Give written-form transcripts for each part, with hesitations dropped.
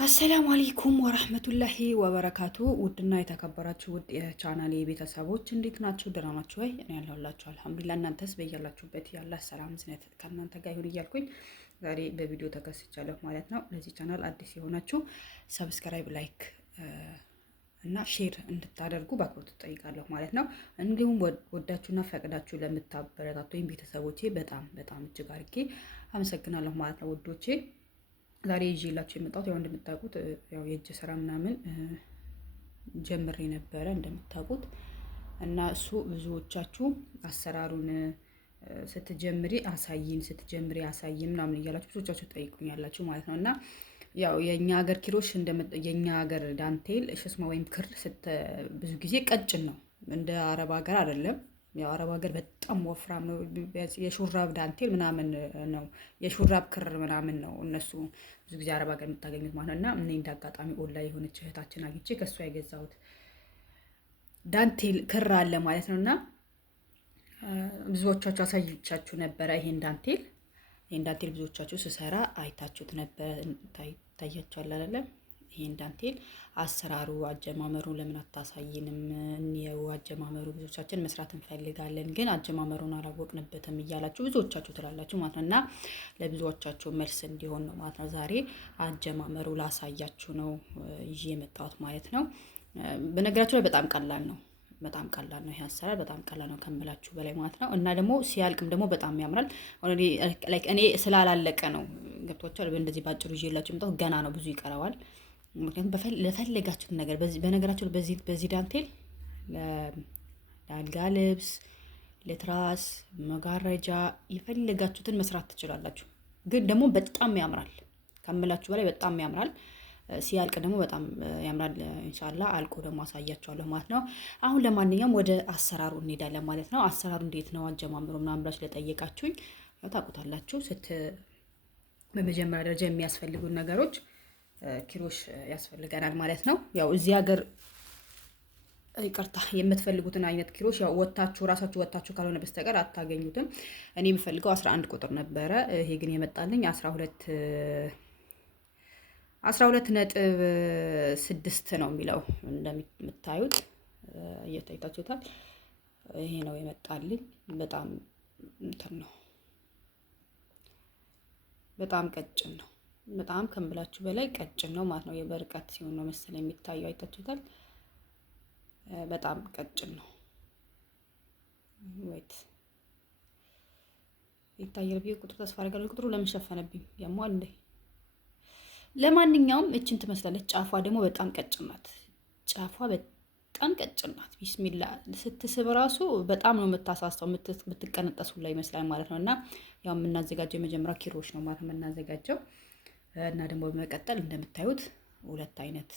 አሰላሙ አለይኩም ወራህመቱላሂ ወበረካቱ። ውድና የተከበራችሁ ውድ የቻናሌ ቤተሰቦች እንዴት ናችሁ? ደህና ናችሁ ወይ? እኔ ያለሁላችሁ አልሐምዱሊላህ። እናንተስ በያላችሁበት ያላህ ሰላም ዝነት ከእናንተ ጋር ይሁን እያልኩኝ ዛሬ በቪዲዮ ተከስቻለሁ ማለት ነው። ለዚህ ቻናል አዲስ የሆናችሁ ሰብስክራይብ፣ ላይክ እና ሼር እንድታደርጉ በአክብሮት እጠይቃለሁ ማለት ነው። እንዲሁም ወዳችሁና ፈቅዳችሁ ለምታበረታቱኝ ቤተሰቦቼ በጣም በጣም እጅግ አድርጌ አመሰግናለሁ ማለት ነው ውዶቼ። ዛሬ ይዤላችሁ የመጣሁት ያው እንደምታውቁት ያው የእጅ ስራ ምናምን ጀምሬ ነበረ እንደምታውቁት እና እሱ ብዙዎቻችሁ አሰራሩን ስትጀምሪ አሳይን ምናምን እያላችሁ ብዙዎቻችሁ ጠይቁኛላችሁ ማለት ነው። እና ያው የኛ ሀገር ኪሮሽ የኛ ሀገር ዳንቴል ሽስማ ወይም ክር ብዙ ጊዜ ቀጭን ነው፣ እንደ አረብ ሀገር አይደለም። ያው አረብ ሀገር በጣም ወፍራም ነው። የሹራብ ዳንቴል ምናምን ነው፣ የሹራብ ክር ምናምን ነው እነሱ ብዙ ጊዜ አረብ ሀገር የምታገኙት ማለት ነው። እና እኔ እንዳጋጣሚ ኦንላይን የሆነች እህታችን አግኝቼ ከእሷ የገዛሁት ዳንቴል ክር አለ ማለት ነው። እና ብዙዎቻችሁ አሳይቻችሁ ነበረ ይሄን ዳንቴል ብዙዎቻችሁ ስሰራ አይታችሁት ነበር፣ ታያችኋል አይደለም? ይሄን ዳንቴል አሰራሩ አጀማመሩ ለምን አታሳይንም? እንየው አጀማመሩ ብዙዎቻችን መስራት እንፈልጋለን ግን አጀማመሩን አላወቅንበትም እያላችሁ ብዙዎቻችሁ ትላላችሁ ማለት ነው። እና ለብዙዎቻችሁ መልስ እንዲሆን ነው ማለት ነው ዛሬ አጀማመሩ ላሳያችሁ ነው ይዤ የመጣሁት ማለት ነው። በነገራችሁ ላይ በጣም ቀላል ነው፣ ይሄ አሰራር በጣም ቀላል ነው ከምላችሁ በላይ ማለት ነው። እና ደግሞ ሲያልቅም ደግሞ በጣም ያምራል። እኔ ስላላለቀ ነው ገብቷችኋል። እንደዚህ ባጭሩ ይዤላችሁ የመጣሁት ገና ነው፣ ብዙ ይቀረዋል። ምክንያቱም ለፈለጋችሁት ነገር በነገራችሁ በዚህ ዳንቴል ለአልጋ ልብስ፣ ለትራስ፣ መጋረጃ የፈለጋችሁትን መስራት ትችላላችሁ። ግን ደግሞ በጣም ያምራል ከምላችሁ በላይ በጣም ያምራል። ሲያልቅ ደግሞ በጣም ያምራል። ኢንሻአላህ አልቆ ደግሞ አሳያችኋለሁ ማለት ነው። አሁን ለማንኛውም ወደ አሰራሩ እንሄዳለን ማለት ነው። አሰራሩ እንዴት ነው አጀማምሮ ምናምን ብላችሁ ለጠየቃችሁኝ ታውቁታላችሁ። በመጀመሪያ ደረጃ የሚያስፈልጉን ነገሮች ኪሮሽ ያስፈልገናል ማለት ነው። ያው እዚህ ሀገር ይቅርታ የምትፈልጉትን አይነት ኪሮሽ ያው ራሳችሁ ወታችሁ ካልሆነ በስተቀር አታገኙትም። እኔ የምፈልገው 11 ቁጥር ነበረ። ይሄ ግን የመጣልኝ 12.6 ነው የሚለው እንደምታዩት እየታይታችሁታል። ይሄ ነው የመጣልኝ። በጣም እንትን ነው፣ በጣም ቀጭን ነው። በጣም ከምላችሁ በላይ ቀጭን ነው ማለት ነው። የበርቀት ሲሆን ነው መሰለኝ የሚታየው፣ አይታችሁታል። በጣም ቀጭን ነው። ወይት ይታየል ብዬ ቁጥሩ ተስፋ አደርጋለሁ። ቁጥሩ ለምን ሸፈነብኝ? ያሟል እንዴ? ለማንኛውም እችን ትመስላለች። ጫፏ ደግሞ በጣም ቀጭን ናት። ቢስሚላ ስትስብ ራሱ በጣም ነው የምታሳስተው፣ የምትቀነጠሱ ላይ ይመስላል ማለት ነው። እና ያው የምናዘጋጀው የመጀመሪያ ኪሮሽ ነው ማለት ነው የምናዘጋጀው። እና ደግሞ በመቀጠል እንደምታዩት ሁለት አይነት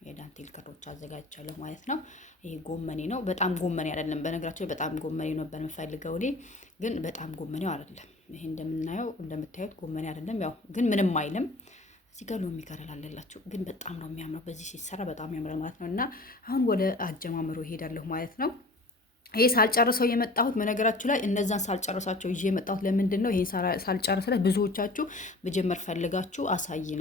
የዳንቴል ክሮች አዘጋጅቻለሁ ማለት ነው። ይሄ ጎመኔ ነው። በጣም ጎመኔ አይደለም በነገራችን፣ በጣም ጎመኔ ነበር የምፈልገው እኔ፣ ግን በጣም ጎመኔው አይደለም። ይሄ እንደምታዩት ጎመኔ አይደለም። ያው ግን ምንም አይልም። እዚህ ጋር ሎሚ ከለር አለላችሁ፣ ግን በጣም ነው የሚያምረው። በዚህ ሲሰራ በጣም ያምራል ማለት ነው። እና አሁን ወደ አጀማመሩ እሄዳለሁ ማለት ነው። ይሄ ሳልጨርሰው የመጣሁት በነገራችሁ ላይ እነዛን ሳልጨርሳቸው ይዤ የመጣሁት ለምንድን ነው? ይሄን ሳልጨርስ ላይ ብዙዎቻችሁ መጀመር ፈልጋችሁ አሳይን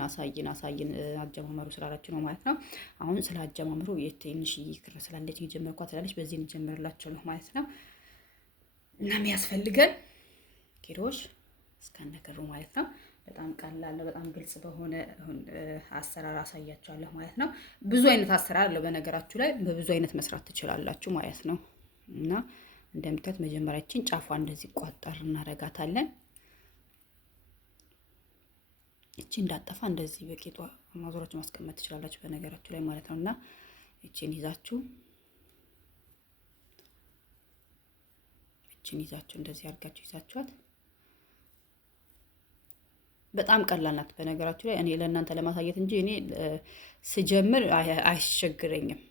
አጀማመሩ ስላላችሁ ነው ማለት ነው። አሁን ስለ አጀማመሩ የትንሽ ክር ስላለች የጀመርኳት ስላለች በዚህ እንጀምርላችሁ ነው ማለት ነው። እና የሚያስፈልገን ኪሮሽ እስከነክሩ ማለት ነው። በጣም ቀላል፣ በጣም ግልጽ በሆነ አሰራር አሳያችኋለሁ ማለት ነው። ብዙ አይነት አሰራር አለው በነገራችሁ ላይ፣ በብዙ አይነት መስራት ትችላላችሁ ማለት ነው። እና እንደምታዩት መጀመሪያችን ጫፏ እንደዚህ ቋጠር እናረጋታለን። እቺ እንዳጠፋ እንደዚህ በቂጧ ማዞራችሁ ማስቀመጥ ትችላላችሁ በነገራችሁ ላይ ማለት ነው። እና እቺን ይዛችሁ እንደዚህ አድርጋችሁ ይዛችኋት። በጣም ቀላል ናት በነገራችሁ ላይ። እኔ ለእናንተ ለማሳየት እንጂ እኔ ስጀምር አይሸግረኝም።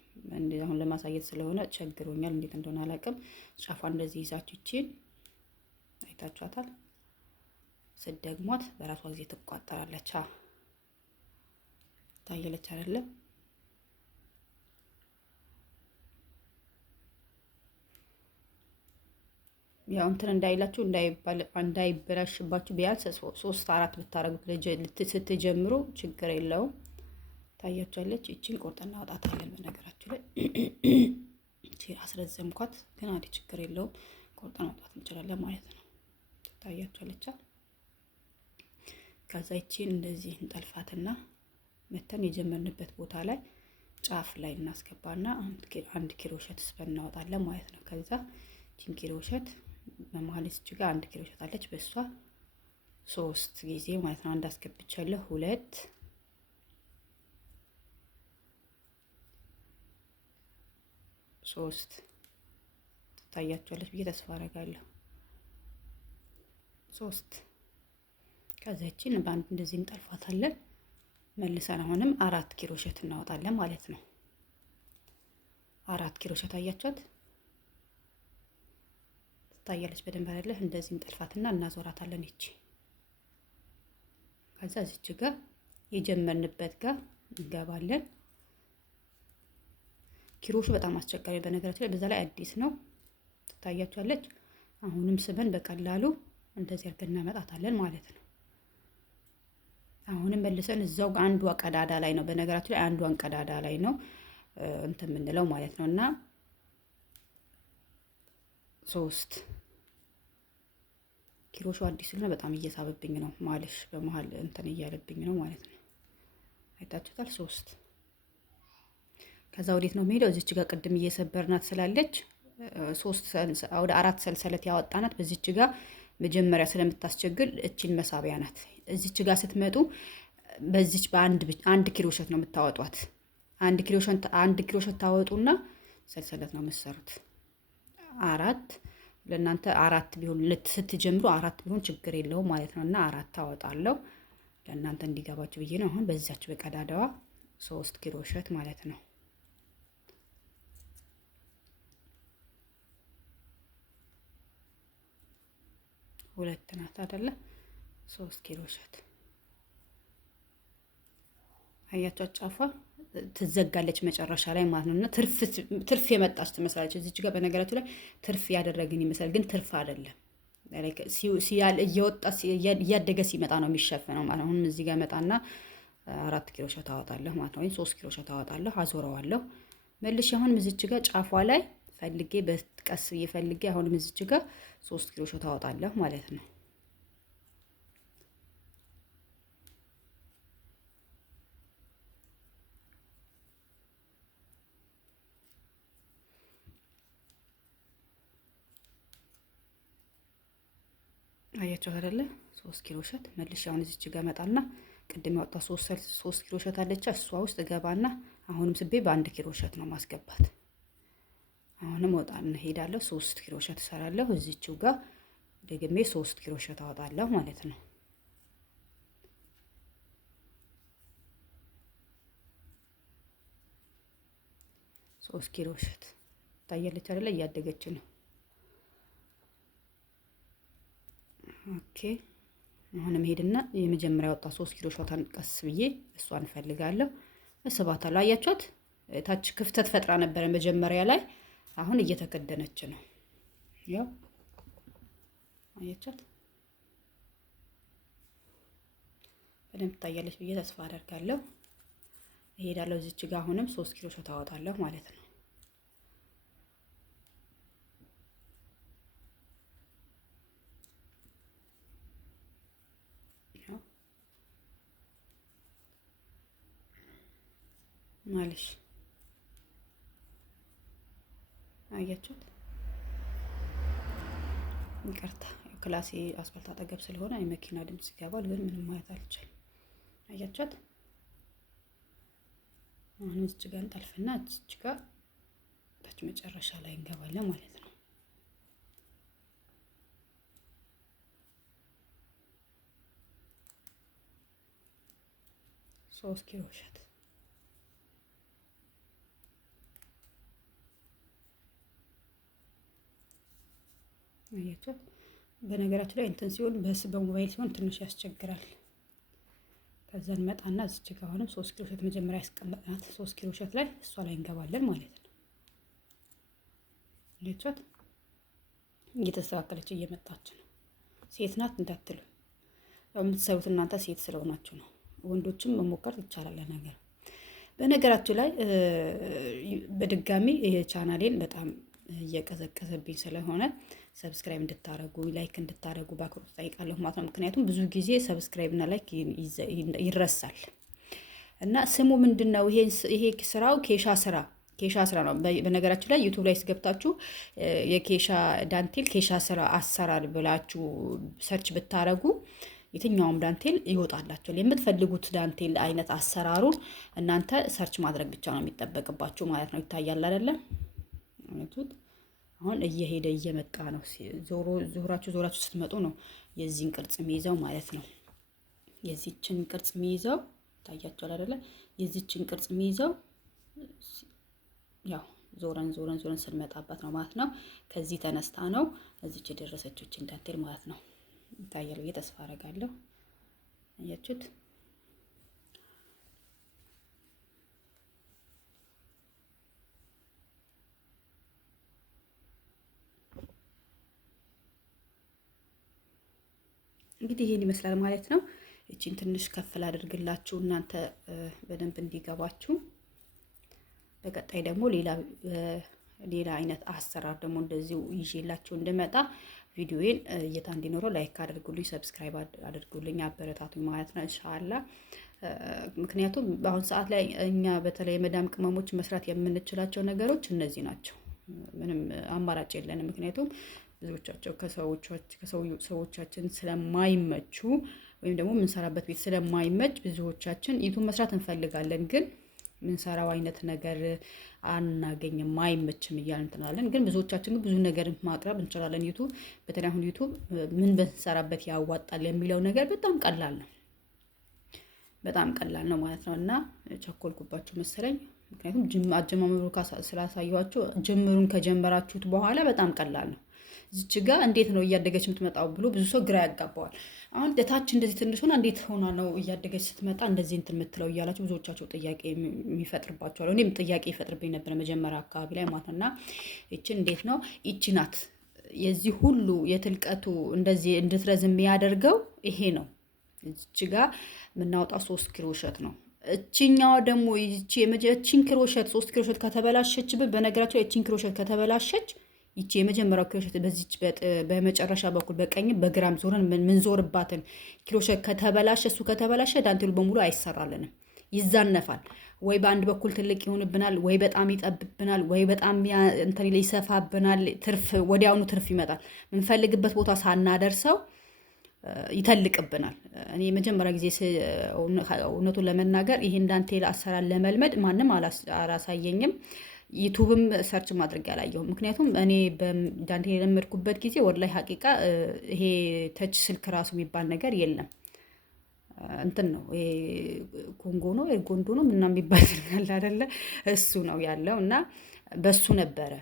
አሁን ለማሳየት ስለሆነ ቸግሮኛል፣ እንዴት እንደሆነ አላውቅም። ጫፏ እንደዚህ ይዛችሁ ይቺን አይታችኋታል። ስደግሟት በራሷ ጊዜ ትቋጠራለች። ታየለች አይደለም? ያው እንትን እንዳይላችሁ እንዳይበላሽባችሁ ቢያንስ 3-4 ብታረጉት ስትጀምሩ ችግር የለውም። ታያችኋለች። እቺን ቆርጠን እናወጣታለን። በነገራችሁ ላይ እቺ አስረዘምኳት፣ ግን አዲ ችግር የለውም ቆርጠን ማውጣት እንችላለን ማለት ነው። ታያችኋለች። ከዛ እቺን እንደዚህ እንጠልፋትና መተን የጀመርንበት ቦታ ላይ ጫፍ ላይ እናስገባና አንድ ኪሎ እሸት ስበን እናወጣለን ማለት ነው። ከዛ እቺን ኪሎ እሸት በመሀል እዚህ ጋር አንድ ኪሎ እሸት አለች፣ በእሷ 3 ጊዜ ማለት ነው። አንድ አስገብቻለሁ፣ 2 3 ትታያችኋለች ብዬ ተስፋ አደርጋለሁ። 3 ከዛችን በአንድ እንደዚህ እንጠልፋታለን። መልሰን አሁንም 4 ኪሎ እሸት እናወጣለን ማለት ነው። 4 ኪሎ እሸት አያችኋት ትታያለች በደንብ አይደለ? እንደዚህ እንጠልፋትና እናዞራታለን። ይቺ ከዛ እዚች ጋር የጀመርንበት ጋር እንገባለን። ኪሮሹ በጣም አስቸጋሪ በነገራችን ላይ፣ በዛ ላይ አዲስ ነው። ትታያችኋለች። አሁንም ስበን በቀላሉ እንደዚህ አድርገን እናመጣታለን ማለት ነው። አሁንም መልሰን እዛው አንዷ ቀዳዳ ላይ ነው፣ በነገራችን ላይ አንዷን ቀዳዳ ላይ ነው እንትን የምንለው ማለት ነው። እና 3 ኪሮሹ አዲስ ስለሆነ በጣም እየሳበብኝ ነው፣ ማለሽ በመሃል እንትን እያለብኝ ነው ማለት ነው። አይታችሁታል። 3 ከዛ ወዴት ነው የሚሄደው? እዚች ጋር ቅድም እየሰበርናት ስላለች 3 ወደ 4 ሰንሰለት ያወጣናት በዚች ጋር መጀመሪያ ስለምታስቸግር እቺን መሳቢያ ናት። እዚች ጋር ስትመጡ በዚች በአንድ ኪሎ እሸት ነው የምታወጧት። አንድ ኪሎ እሸት ታወጡና ሰንሰለት ነው የምትሰሩት። 4 ለእናንተ 4 ቢሆን ስትጀምሩ 4 ቢሆን ችግር የለውም ማለት ነው። እና 4 ታወጣለሁ ለእናንተ እንዲገባችሁ ብዬ ነው። አሁን በዛች በቀዳዳዋ 3 ኪሎ እሸት ማለት ነው። ሁለት ናት አይደለ? 3 ኪሎ እሸት አያችሁ። ጫፏ ትዘጋለች መጨረሻ ላይ ማለት ነው። እና ትርፍ የመጣች ትመስላለች እዚች ጋር። በነገራችሁ ላይ ትርፍ ያደረግን ይመስላል፣ ግን ትርፍ አይደለም። እየወጣ እያደገ ሲመጣ ነው የሚሸፈነው ማለት ነው። አሁን እዚህ ጋር መጣና 4 ኪሎ እሸት አወጣለሁ ማለት ነው። ወይም 3 ኪሎ እሸት አወጣለሁ፣ አዞረዋለሁ መልሼ። አሁን እዚች ጋር ጫፏ ላይ ፈልጌ በቀስ እየፈልጌ አሁንም እዚች ጋር 3 ኪሎ እሸት አወጣለሁ ማለት ነው። አያችሁ አይደለ? 3 ኪሎ እሸት መልሼ አሁን እዚች ጋር መጣና ቅድም ያወጣ 3 ኪሎ እሸት አለች፣ እሷ ውስጥ ገባና አሁንም ስቤ በ1 ኪሎ እሸት ነው ማስገባት። አሁንም ወጣ እንሄዳለሁ። 3 ኪሎ እሸት እሰራለሁ። እዚችው ጋር ደግሜ 3 ኪሎ እሸት አወጣለሁ ማለት ነው። ሶስት ኪሎ እሸት ታያለች አይደለ? እያደገች ነው። ኦኬ አሁንም ሄድና የመጀመሪያ ወጣ 3 ኪሎ እሸቷን ቀስ ብዬ እሷን እፈልጋለሁ፣ እስባታለሁ። አያችኋት? ታች ክፍተት ፈጥራ ነበረ መጀመሪያ ላይ። አሁን እየተከደነች ነው። ያው አያችኋት? በደንብ ታያለች ብዬ ተስፋ አደርጋለሁ። እሄዳለሁ እዚች ጋር አሁንም 3 ኪሎ እሸት አወጣለሁ ማለት ነው። ማለሽ አያችሁት? ይቅርታ ክላሴ አስፋልት አጠገብ ስለሆነ የመኪና ድምጽ ይገባል፣ ግን ምንም ማየት አልቻልም። አያችሁት? አሁን እዚህ ጋር እንጠልፍና እዚህ ጋር ታች መጨረሻ ላይ እንገባለን ማለት ነው። ሶስት ኪሎ እሸት አያችሁት? በነገራችን ላይ እንትን ሲሆን በሞባይል ሲሆን ትንሽ ያስቸግራል። ከዛ እንመጣና እዚች ጋር አሁንም 3 ኪሎ እሸት መጀመሪያ ያስቀመጥናት 3 ኪሎ እሸት ላይ እሷ ላይ እንገባለን ማለት ነው። አያችሁት? እየተስተካከለች እየመጣች ነው። ሴት ናት እንዳትሉ፣ ያው የምትሰሩት እናንተ ሴት ስለሆናችሁ ነው። ወንዶችም መሞከር ይቻላል ነገር። በነገራችሁ ላይ በድጋሚ ይሄ ቻናሌን በጣም እየቀዘቀዘብኝ ስለሆነ ሰብስክራይብ እንድታረጉ ላይክ እንድታረጉ በአክብሮት እጠይቃለሁ ማለት ነው። ምክንያቱም ብዙ ጊዜ ሰብስክራይብ እና ላይክ ይረሳል እና ስሙ ምንድን ነው? ይሄ ስራው ኬሻ ስራ ነው። በነገራችን ላይ ዩቱብ ላይ ስገብታችሁ የኬሻ ዳንቴል ኬሻ ስራ አሰራር ብላችሁ ሰርች ብታረጉ የትኛውም ዳንቴል ይወጣላችኋል። የምትፈልጉት ዳንቴል አይነት አሰራሩን እናንተ ሰርች ማድረግ ብቻ ነው የሚጠበቅባችሁ ማለት ነው። ይታያል አይደለም? አሁን እየሄደ እየመጣ ነው። ዞራችሁ ስትመጡ ነው የዚህን ቅርጽ የሚይዘው ማለት ነው። የዚችን ቅርጽ የሚይዘው ታያችኋል አይደለ? የዚችን ቅርጽ የሚይዘው ያው ዞረን ስንመጣበት ነው ማለት ነው። ከዚህ ተነስታ ነው እዚች የደረሰችው ዳንቴል ማለት ነው። ይታያል ብዬ ተስፋ አደርጋለሁ። አያችሁት? እንግዲህ ይሄን ይመስላል ማለት ነው። እቺን ትንሽ ከፍ ላድርግላችሁ እናንተ በደንብ እንዲገባችሁ። በቀጣይ ደግሞ ሌላ አይነት አሰራር ደግሞ እንደዚሁ ይዤላችሁ እንድመጣ ቪዲዮዬን እይታ እንዲኖረው ላይክ አድርጉልኝ፣ ሰብስክራይብ አድርጉልኝ፣ አበረታቱኝ ማለት ነው ኢንሻአላህ። ምክንያቱም በአሁን ሰዓት ላይ እኛ በተለይ መዳም ቅመሞች መስራት የምንችላቸው ነገሮች እነዚህ ናቸው። ምንም አማራጭ የለንም። ምክንያቱም ብዙዎቻቸው ከሰዎቻችን ስለማይመቹ ወይም ደግሞ የምንሰራበት ቤት ስለማይመች ብዙዎቻችን ዩቱብ መስራት እንፈልጋለን፣ ግን ምንሰራው አይነት ነገር አናገኝም፣ አይመችም እያልን እንትናለን። ግን ብዙዎቻችን ብዙ ነገር ማቅረብ እንችላለን። ዩቱብ በተለይ አሁን ዩቱብ ምን ብንሰራበት ያዋጣል የሚለው ነገር በጣም ቀላል ነው ማለት ነው። እና ቸኮልኩባችሁ መሰለኝ። ምክንያቱም አጀማመሩ ስላሳየኋችሁ ጅምሩን ከጀመራችሁት በኋላ በጣም ቀላል ነው። እዚች ጋር እንዴት ነው እያደገች የምትመጣው ብሎ ብዙ ሰው ግራ ያጋባዋል። አሁን ለታች እንደዚህ ትንሽ ሆና እንዴት ሆና ነው እያደገች ስትመጣ እንደዚህ እንትን የምትለው እያላችሁ ብዙዎቻቸው ጥያቄ የሚፈጥርባቸዋል። እኔም ጥያቄ ይፈጥርብኝ ነበር መጀመሪያ አካባቢ ላይ ማለት ነው። እና ይችን እንዴት ነው ይቺ ናት የዚህ ሁሉ የትልቀቱ እንደዚህ እንድትረዝም የሚያደርገው ይሄ ነው። እዚች ጋር የምናወጣው 3 ክሮሸት ነው። እቺኛዋ ደግሞ እቺን ክሮሸት 3 ክሮሸት ከተበላሸችብን፣ በነገራቸው እቺን ክሮሸት ከተበላሸች ይቺ የመጀመሪያው ክሮሸት በዚች በመጨረሻ በኩል በቀኝ በግራም ዞረን ምንዞርባትን ክሮሸት ከተበላሸ እሱ ከተበላሸ ዳንቴሉ በሙሉ አይሰራልንም፣ ይዛነፋል። ወይ በአንድ በኩል ትልቅ ይሆንብናል፣ ወይ በጣም ይጠብብናል፣ ወይ በጣም እንትን ይሰፋብናል። ወዲያውኑ ትርፍ ይመጣል። የምንፈልግበት ቦታ ሳናደርሰው ይተልቅብናል። እኔ የመጀመሪያ ጊዜ እውነቱን ለመናገር ይሄን ዳንቴል አሰራር ለመልመድ ማንም አላሳየኝም። ዩቱብም ሰርች ማድረግ ያላየሁም። ምክንያቱም እኔ በዳንቴል የለመድኩበት ጊዜ ወላሂ ሀቂቃ ይሄ ተች ስልክ ራሱ የሚባል ነገር የለም። እንትን ነው ኮንጎ ነው ጎንዶ ነው ምናምን የሚባል ያለ አይደለ? እሱ ነው ያለው እና በሱ ነበረ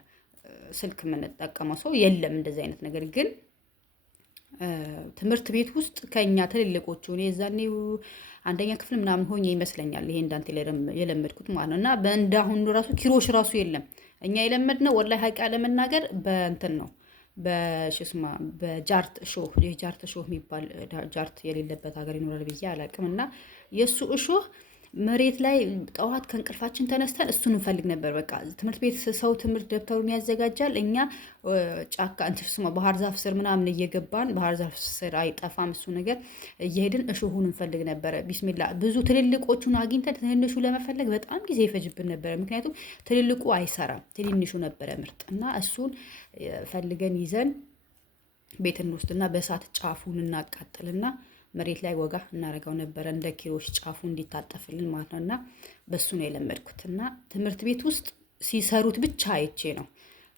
ስልክ የምንጠቀመው። ሰው የለም እንደዚህ አይነት ነገር። ግን ትምህርት ቤት ውስጥ ከኛ ትልልቆቹ እኔ የዛኔ አንደኛ ክፍል ምናምን ሆኜ ይመስለኛል ይሄን ዳንቴል የለመድኩት ማለት ነው። እና በእንዳሁኑ ራሱ ኪሮሽ ራሱ የለም። እኛ የለመድነው ወላሂ ሀቂቃ ለመናገር በእንትን ነው በጃርት እሾህ። ይህ ጃርት እሾህ የሚባል ጃርት የሌለበት ሀገር ይኖራል ብዬ አላውቅም። እና የእሱ እሾህ መሬት ላይ ጠዋት ከእንቅልፋችን ተነስተን እሱን እንፈልግ ነበር። በቃ ትምህርት ቤት ሰው ትምህርት ደብተሩን ያዘጋጃል። እኛ ጫካ ባህር ዛፍ ስር ምናምን እየገባን ባህር ዛፍ ስር አይጠፋም እሱ ነገር እየሄድን እሾሁን እንፈልግ ነበረ። ቢስሚላ ብዙ ትልልቆቹን አግኝተን ትንንሹ ለመፈለግ በጣም ጊዜ ይፈጅብን ነበረ። ምክንያቱም ትልልቁ አይሰራም፣ ትንንሹ ነበረ ምርጥ። እና እሱን ፈልገን ይዘን ቤት እንወስድና በእሳት ጫፉን እናቃጥልና መሬት ላይ ወጋ እናደርገው ነበረ፣ እንደ ኪሮሽ ጫፉ እንዲታጠፍልን ማለት ነው። እና በሱ ነው የለመድኩት። እና ትምህርት ቤት ውስጥ ሲሰሩት ብቻ አይቼ ነው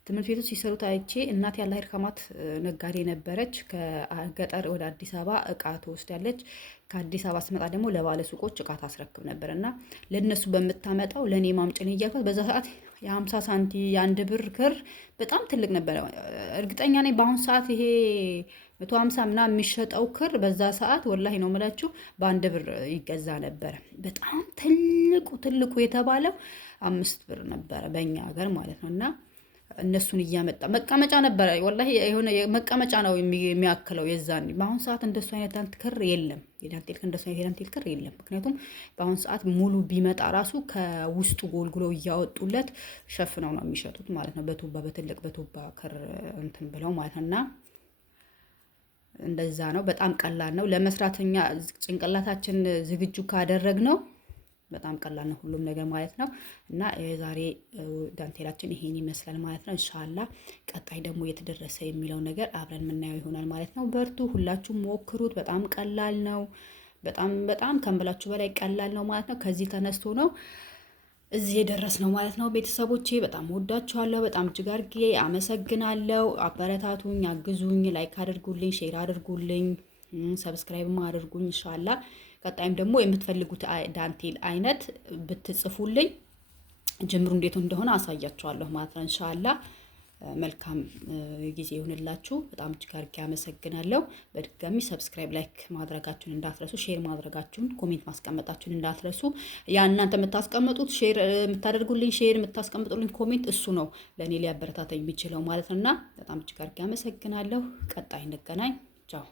ትምህርት ቤት ውስጥ ሲሰሩት አይቼ። እናቴ አላህ ይርሐማት ነጋዴ ነበረች። ከገጠር ወደ አዲስ አበባ እቃ ትወስዳለች። ከአዲስ አበባ ስመጣ ደግሞ ለባለ ሱቆች እቃ ታስረክብ ነበር። እና ለእነሱ በምታመጣው ለእኔ ማምጭን እያልኳት በዛ ሰዓት የ50 ሳንቲ የ1 ብር ክር በጣም ትልቅ ነበረ። እርግጠኛ ነኝ በአሁኑ ሰዓት ይሄ 150 ምናምን የሚሸጠው ክር በዛ ሰዓት ወላሂ ነው የምላችሁ በ1 ብር ይገዛ ነበረ። በጣም ትልቁ የተባለው 5 ብር ነበረ በእኛ ሀገር ማለት ነው። እና እነሱን እያመጣ መቀመጫ ነበረ። ወላሂ የሆነ መቀመጫ ነው የሚያክለው የዛን። በአሁን ሰዓት እንደሱ አይነት ዳንቴል ክር የለም። እንደሱ አይነት የዳንቴል ክር የለም። ምክንያቱም በአሁን ሰዓት ሙሉ ቢመጣ ራሱ ከውስጡ ጎልጉለው እያወጡለት ሸፍነው ነው የሚሸጡት ማለት ነው። በትልቅ በቱባ ክር እንትን ብለው ማለት ነው። እና እንደዛ ነው። በጣም ቀላል ነው ለመስራተኛ። ጭንቅላታችን ዝግጁ ካደረግ ነው በጣም ቀላል ነው ሁሉም ነገር ማለት ነው። እና የዛሬ ዳንቴላችን ይሄን ይመስላል ማለት ነው። ኢንሻአላህ ቀጣይ ደግሞ የተደረሰ የሚለው ነገር አብረን የምናየው ይሆናል ማለት ነው። በርቱ፣ ሁላችሁም ሞክሩት። በጣም ቀላል ነው። በጣም ከምላችሁ በላይ ቀላል ነው ማለት ነው። ከዚህ ተነስቶ ነው እዚህ የደረስ ነው ማለት ነው። ቤተሰቦቼ በጣም ወዳችኋለሁ። በጣም እጅግ አድርጌ አመሰግናለሁ። አበረታቱኝ፣ አግዙኝ፣ ላይክ አድርጉልኝ፣ ሼር አድርጉልኝ፣ ሰብስክራይብም አድርጉኝ ኢንሻአላህ። ቀጣይም ደግሞ የምትፈልጉት ዳንቴል አይነት ብትጽፉልኝ ጅምሩ እንዴት እንደሆነ አሳያችኋለሁ ማለት ነው ኢንሻአላህ። መልካም ጊዜ ይሁንላችሁ። በጣም እጅግ አድርጌ አመሰግናለሁ። በድጋሚ ሰብስክራይብ፣ ላይክ ማድረጋችሁን እንዳትረሱ፣ ሼር ማድረጋችሁን፣ ኮሜንት ማስቀመጣችሁን እንዳትረሱ። ያ እናንተ የምታስቀምጡት ሼር የምታደርጉልኝ ሼር የምታስቀምጡልኝ ኮሜንት እሱ ነው ለእኔ ሊያበረታታኝ የሚችለው ማለት ነውና በጣም እጅግ አድርጌ አመሰግናለሁ። ቀጣይ እንገናኝ። ቻው።